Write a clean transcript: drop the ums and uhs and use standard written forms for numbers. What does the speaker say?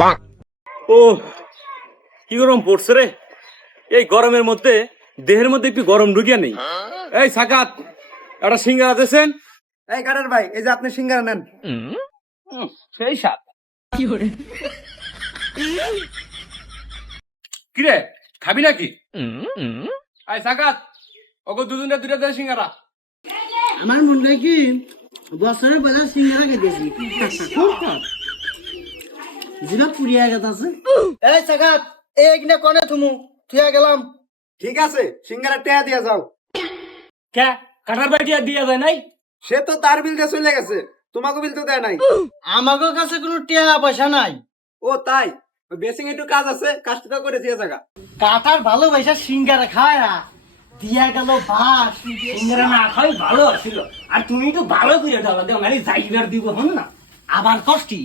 ও কি গরম পড়ছে রে। এই গরমের মধ্যে দেহের মধ্যে একটু গরম ঢুকিয়া নেই। এই সাকাত একটা সিঙ্গারা দিয়েছেন। এই কাটার ভাই, এই যে আপনি সিঙ্গারা নেন। সেই সাত কিরে খাবি নাকি? এই সাকাত ওকে দুজনে দুটা দেয় সিঙ্গারা। আমার মনে কি বছরের বেলা সিঙ্গারা খেতেছি খুব খাপ জিরা পুড়িয়া গেছে। এই সাগাত এইখানে কোনে থুমু থুয়া গেলাম। ঠিক আছে, সিঙ্গারা টেয়া দিয়া যাও। কে কাটার বাড়িয়া দিয়া যায় নাই? সে তো তার বিল দিয়ে চলে গেছে, তোমাকে বিল তো দেয় নাই। আমাগো কাছে কোনো টিয়া পয়সা নাই। ও তাই? বেসিং একটু কাজ আছে, কাজটা করে দিয়ে জায়গা। কাটার ভালোবাসা সিঙ্গারা খায় দিয়া গেল বাস। সিঙ্গারা না খাই ভালো ছিল। আর তুমি তো ভালো করে দাও, দেও মানে যাইবার দিব হন না। আবার কষ্টি